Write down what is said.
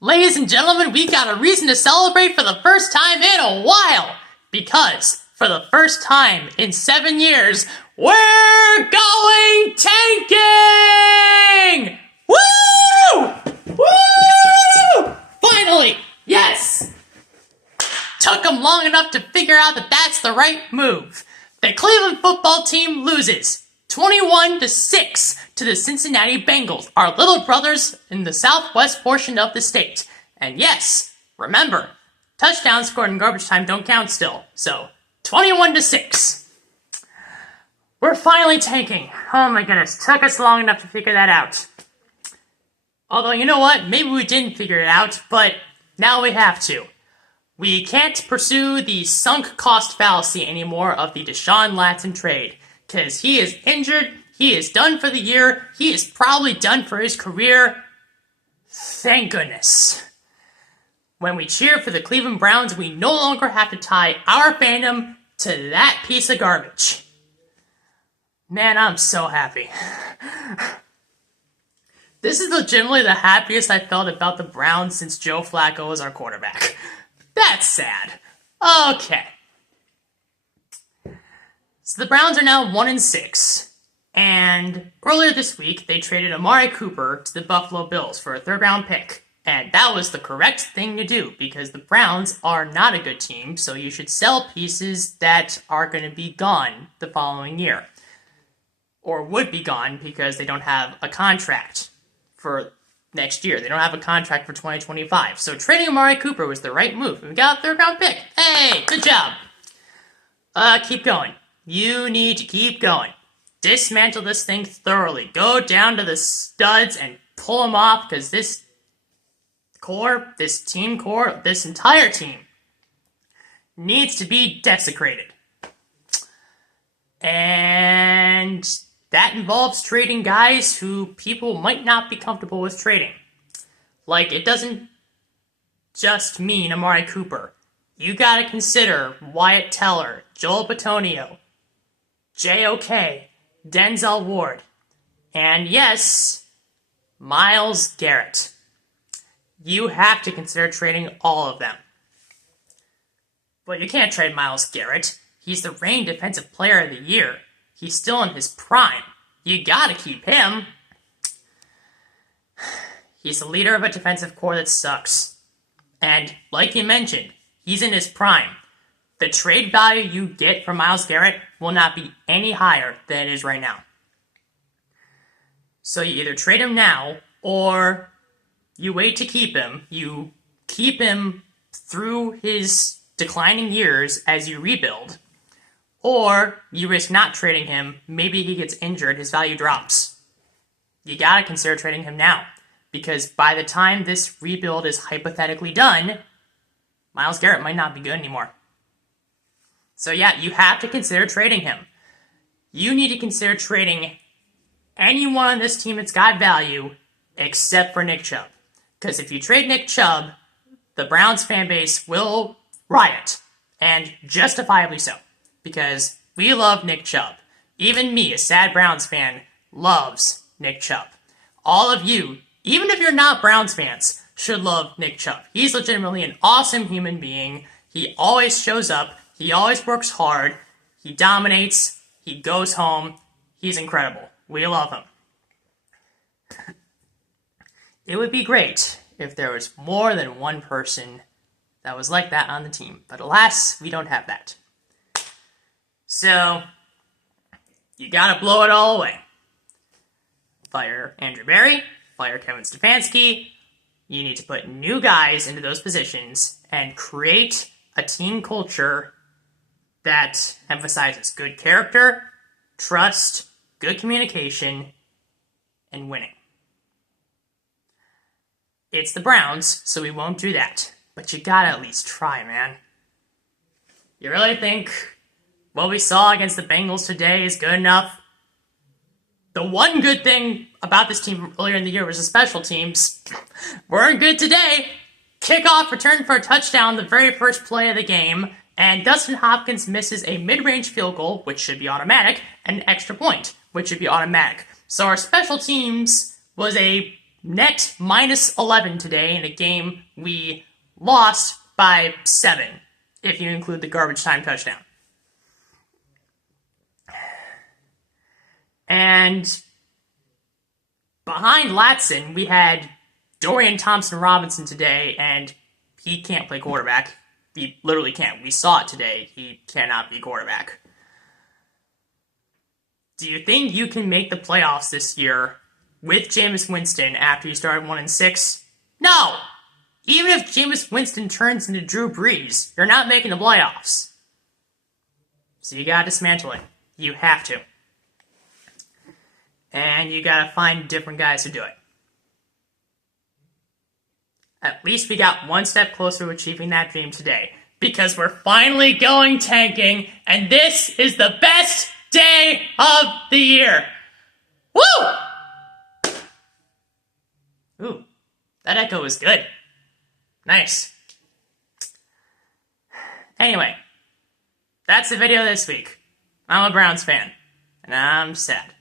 Ladies and gentlemen, we got a reason to celebrate for the first time in a while. Because, for the first time in 7 years, we're going tanking! Woo! Woo! Finally! Yes! Took them long enough to figure out that that's the right move. The Cleveland football team loses 21-6 to the Cincinnati Bengals, our little brothers in the southwest portion of the state. And yes, remember, touchdowns scored in garbage time don't count still. So, 21-6. We're finally tanking. Oh my goodness, took us long enough to figure that out. Although, you know what? Maybe we didn't figure it out, but now we have to. We can't pursue the sunk cost fallacy anymore of the Deshaun Watson trade. Because he is injured, he is done for the year, he is probably done for his career. Thank goodness. When we cheer for the Cleveland Browns, we no longer have to tie our fandom to that piece of garbage. Man, I'm so happy. This is legitimately the happiest I felt about the Browns since Joe Flacco was our quarterback. That's sad. Okay. So the Browns are now 1-6, and earlier this week they traded Amari Cooper to the Buffalo Bills for a third-round pick, and that was the correct thing to do because the Browns are not a good team, so you should sell pieces that are going to be gone the following year, or would be gone because they don't have a contract for next year. They don't have a contract for 2025, so trading Amari Cooper was the right move. We got a third-round pick. Hey, good job. Keep going. You need to keep going. Dismantle this thing thoroughly. Go down to the studs and pull them off because this core, this team core, this entire team needs to be desecrated. And that involves trading guys who people might not be comfortable with trading. Like, it doesn't just mean Amari Cooper. You gotta consider Wyatt Teller, Joel Bitonio, J.O.K., Denzel Ward, and yes, Myles Garrett. You have to consider trading all of them. But you can't trade Myles Garrett. He's the reigning Defensive Player of the Year. He's still in his prime. You gotta keep him. He's the leader of a defensive core that sucks. And, like you mentioned, he's in his prime. The trade value you get from Myles Garrett will not be any higher than it is right now. So you either trade him now, or you wait to keep him. You keep him through his declining years as you rebuild, or you risk not trading him. Maybe he gets injured, his value drops. You gotta consider trading him now, because by the time this rebuild is hypothetically done, Myles Garrett might not be good anymore. So yeah, you have to consider trading him. You need to consider trading anyone on this team that's got value except for Nick Chubb. Because if you trade Nick Chubb, the Browns fan base will riot. And justifiably so. Because we love Nick Chubb. Even me, a sad Browns fan, loves Nick Chubb. All of you, even if you're not Browns fans, should love Nick Chubb. He's legitimately an awesome human being. He always shows up. He always works hard. He dominates. He goes home. He's incredible. We love him. It would be great if there was more than one person that was like that on the team. But alas, we don't have that. So, you gotta blow it all away. Fire Andrew Berry. Fire Kevin Stefanski. You need to put new guys into those positions and create a team culture that emphasizes good character, trust, good communication, and winning. It's the Browns, so we won't do that. But you gotta at least try, man. You really think what we saw against the Bengals today is good enough? The one good thing about this team earlier in the year was the special teams. Weren't good today. Kickoff return for a touchdown the very first play of the game, and Dustin Hopkins misses a mid-range field goal, which should be automatic, and an extra point, which should be automatic. So our special teams was a net minus 11 today in a game we lost by 7, if you include the garbage time touchdown. And behind Latson, we had Dorian Thompson-Robinson today, and he can't play quarterback. He literally can't. We saw it today. He cannot be quarterback. Do you think you can make the playoffs this year with Jameis Winston after you started 1-6? No! Even if Jameis Winston turns into Drew Brees, you're not making the playoffs. So you gotta dismantle it. You have to. And you gotta find different guys to do it. At least we got one step closer to achieving that dream today, because we're finally going tanking, and this is the best day of the year. Woo! Ooh, that echo was good. Nice. Anyway, that's the video this week. I'm a Browns fan, and I'm sad.